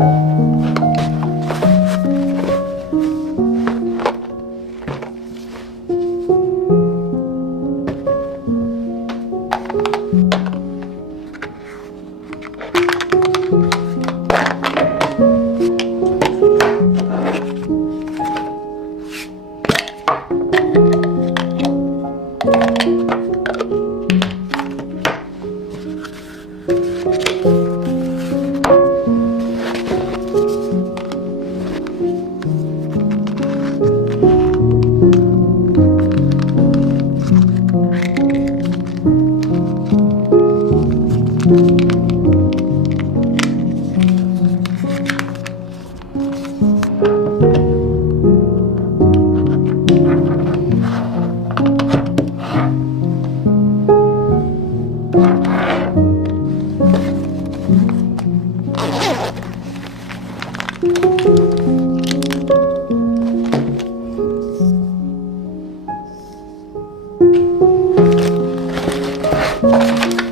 Thank you. Thank you.